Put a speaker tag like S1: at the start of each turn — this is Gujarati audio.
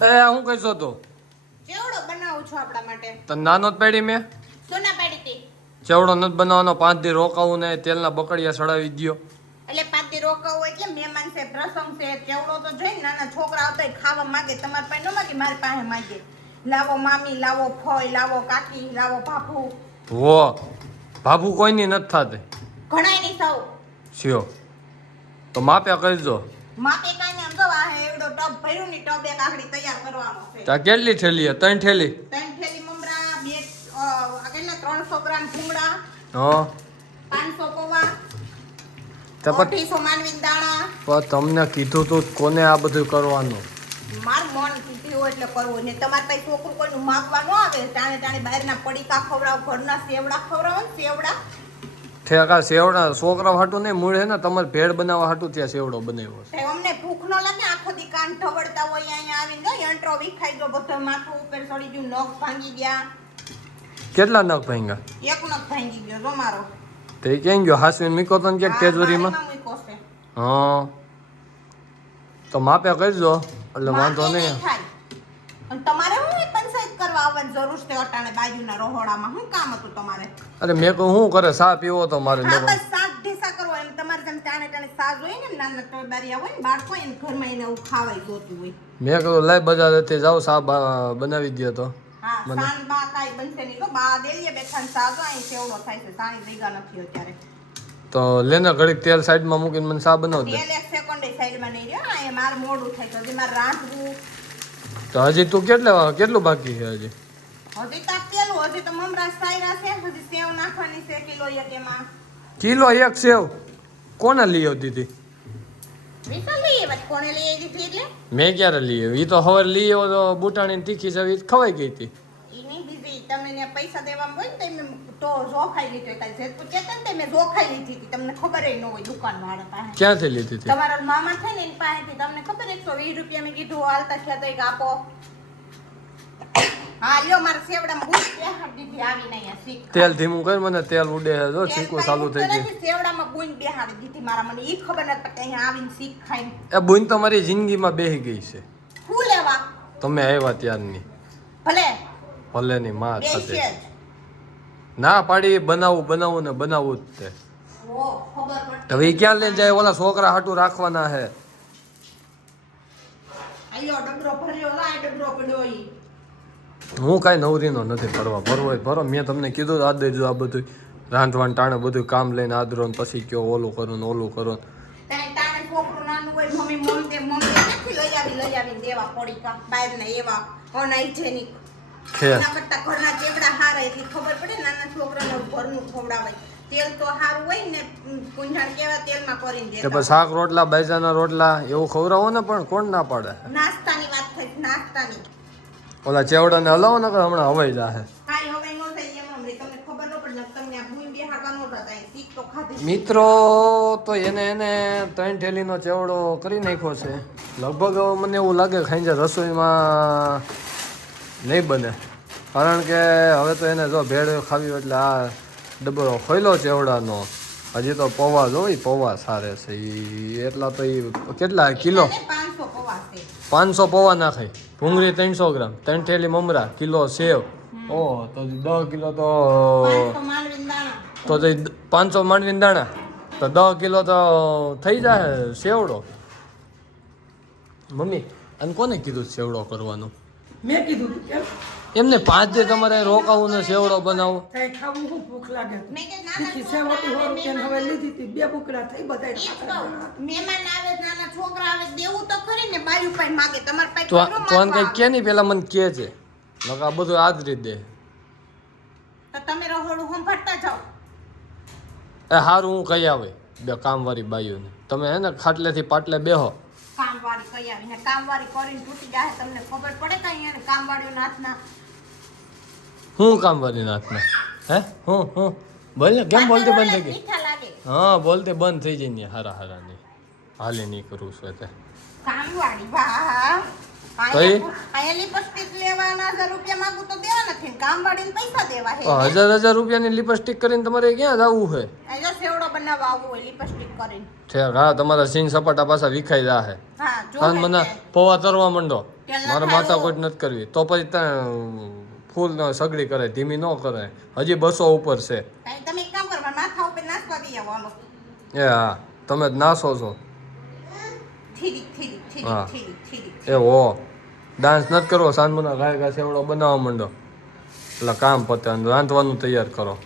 S1: એ હું કહીશો તો
S2: ચેવડો બનાવું છું આપણા માટે?
S1: તો નાનો જ પેડી મેં.
S2: સોના પેડી હતી
S1: ચેવડો નથી બનાવવાનો પાંચ દી રોકાવું ને તેલના બકડિયા સડાવી દ્યો.
S2: એટલે પાંચથી રોકાવું એટલે મહેમાન છે પ્રસંગ છે ચેવડો તો જોઈ નાના છોકરા આવતા ખાવા માંગે તમારી પાસે ન માંગે મારી પાસે માંગે. લાવો મામી લાવો ફોય લાવો કાકી લાવો બાપુ
S1: હો ભાભુ કોઈની નથી થાતે.
S2: ઘણાય નહીં સૌ
S1: સ્યો તો માપે કરજો.
S2: કાંઈ
S1: ત્યાં કેટલી થેલી ત્રણ થેલી?
S2: ત્રણ થેલી મમરા બે કેટલા? ત્રણસો ગ્રામ ભૂંગળા
S1: હા.
S2: પાંચસો પૌવા
S1: તો પણ
S2: અઢીસો માનવી દાણા.
S1: પણ તમને કીધું તું કોને આ બધું કરવાનું?
S2: માર મન કીધું એટલે કરવું ને તમારે પાસે છોકરું કોઈનું માપવા ન આવે? તાણે તાણે બહારના પડીકા ખવડાવ ઘરના સેવડા ખવડાવો સેવડા
S1: ઠેકા સેવડા છોકરા હાટું નહીં મૂળ હે ને તમારે ભેળ બનાવવા હાટું ત્યાં સેવડો બનાવ્યો છે.
S2: અમને ભૂખ ન લાગે આખો દી કાન ઢવડતા હોય અહીંયા આવીને ગઈ અંટરો વિખાઈ ગયો બધો માથું ઉપર ચડી ગયું નખ ભાંગી ગયા.
S1: કેટલા નખ ભાંગ્યા?
S2: એક નખ ભાંગી ગયો જો મારો.
S1: તે ક્યાં ગયો? હાસવીને મીકો તો ને ક્યાંક તેજવરીમાં. હા તો માપે કરજો એટલે વાંધો નહીં.
S2: તમારે હું આવવાની જરૂર છે અટાણે બાજુના રહોડામાં. શું કામ હતું તમારે?
S1: અરે મેં કહું શું કરે સા પીવો તો મારે
S2: હા બસ શાક ઢીસા કરો એમ તમારે જેમ ટાણે ટાણે સાજ હોય ને નાના ટોબારિયા હોય ને બાળકો એને ઘરમાં એને એવું ખાવાય જોતું હોય.
S1: મેં કહ્યું લાઈ બજાર હતી જાઓ સા બનાવી દે તો.
S2: હા સાન બા કાંઈ બનશે નહીં તો બા દેલીએ બેઠા ને સાજો અહીં સેવડો થાય છે સાણી ભેગા નથી અત્યારે.
S1: તો લેને ઘડીક તેલ સાઈડમાં મૂકીને મને સા બનાવી દે
S2: તેલ એક સેકન્ડ સાઈડમાં નહીં રહ્યો આ મારે મોડું થાય તો હજી મારે રાંધવું.
S1: તો હજી તું કેટલે કેટલું બાકી છે હજી?
S2: હજી તાક તેલું હજી તો મમરા સાયરા છે હજી સેવ નાખવાની છે કિલો એક એમાં.
S1: કિલો એક સેવ? કોને લઈ આવતી હતી મેં ક્યારે લઈ એ તો હવે લઈ આવ્યો તો બુટાણી તીખી છે ખવાઈ ગઈ હતી.
S2: તમને પૈસા દેવામાં હોય ને તો તો જોખાઈ લીધો કાંઈ જેતપુર કહેતા ને મેં જોખાઈ લીધી હતી. તમને ખબર ન હોય દુકાનવાળા પાસે.
S1: ક્યાંથી લીધી હતી?
S2: તમારા મામા છે ને એની પાસેથી. તમને ખબર એકસો વીસ રૂપિયા મેં કીધું હાલતા છે તો એક આપો હા લ્યો મારા સેવડામાં બૂટ બેહાડી દીધી આવીને અહીંયા શીખ
S1: તેલ ધીમું કર મને તેલ ઉડે છે. જો છીકું ચાલુ થઈ ગયું.
S2: સેવડામાં બૂન બેહાડી દીધી મારા મને ઈ ખબર ન પડતી અહીં આવીને શીખ ખાઈ
S1: એ બુન તો મારી જિંદગીમાં બેહી ગઈ છે.
S2: શું લેવા?
S1: તમે આવ્યા ત્યારની
S2: ભલે.
S1: ભલે ની માં સાથે. ના પાડી બનાવું બનાવું ને બનાવવું જ તે. હવે ક્યાં લઈને જાય? ઓલા છોકરા હાટું રાખવાના હે.
S2: આયો ડબરો ભર્યો લાય ડબરો પડ્યો ઈ.
S1: હું કાંઈ નવરીનો નથી ભરવા ભરવો ભરો. મેં તમને કીધું આ દેજો આ બધું રાંધવાન ટાણે બધું કામ લઈને આદરો ને પછી કયો ઓલું કરું ને ઓલું કરો શાક રોટલા બાજરાના રોટલા એવું ખવડાવો ને પણ કોણ ના પાડે?
S2: નાસ્તાની વાત થઈ નાસ્તાની.
S1: ઓલા ચેવડાને હલાવો ને હમણાં હવાઈ જાહે. મિત્રો તો એને એને ત્રણ ઠેલીનો ચેવડો કરી નાખ્યો છે. લગભગ મને એવું લાગે ખાઈ રસોઈમાં નહીં બને. કારણ કે હવે તો એને જો ભેળ ખાવી એટલે આ ડબરો ખોયલો ચેવડાનો. હજી તો પૌવા જો પૌવા સારે છે. એ એટલા તો એ કેટલા કિલો?
S2: પાંચસો
S1: પૌવા નાખે ભૂંગળી ત્રણસો ગ્રામ ત્રણ થેલી મમરા કિલો સેવ. ઓહ તો દસ કિલો તો તો પાંચસો માંડવીના દાણા. તો દસ કિલો તો થઈ જાય સેવડો. મમ્મી અને કોને કીધું સેવડો કરવાનો?
S3: મેં કીધું
S1: એમને પાંચ દે તમારે રોકાવું ને સેવડો બનાવો.
S3: ખાવું ભૂખ લાગે સેવડી હવે લીધી હતી બે બુકડા થઈ બધા
S2: જ. મહેમાન આવે નાના છોકરા આવે દેવું તો ખરી ને બાયું પાસે માગે તમાર પાસે
S1: તો તો કઈ કે નહીં પેલા મને કે છે. નકર આ બધું આ જ રીત. દે
S2: તો તમે રહોડું સંભાળતા જાઓ.
S1: એ હારું હું કહી આવે બે કામવાળી બાઈઓને. તમે હે ને ખાટલેથી પાટલે બેહો.
S2: કામવાળી કઈ આવીને કામવાળી કરીને તૂટી જાય તમને ખબર પડે કઈ એને કામવાળીઓ નાથના
S1: હું કામવાળી નાથના હે? હું હું? બોલ ને કેમ બોલતે બંધ થઈ ગઈ? હા બોલતે બંધ થઈ જઈને હારા હારા ની હાલે નહીં કરું છું તે.
S2: કામવાળી વાહ. હજાર
S1: હજાર રૂપિયાની લિપસ્ટિક કરીને તમારે ક્યાં જવું છે હા તમારા સીન સપાટા પાછા વિખાઈ
S2: હા.
S1: કાન મને પૌવા તરવા માંડો. મારે માતા કોઈ નથી કરવી. તો પછી ત્યાં ફૂલ સગડી કરે ધીમી ન કરે. હજી બસો ઉપર છે. એ હા તમે જ નાસો છો. હા.
S2: થીરી થીરી
S1: એ હો ડાન્સ નથી કરવો સાંજમના ગાય ગાય સેવડો બનાવવા માંડો. એટલે કામ પતે રાંધવાનું તૈયાર કરો.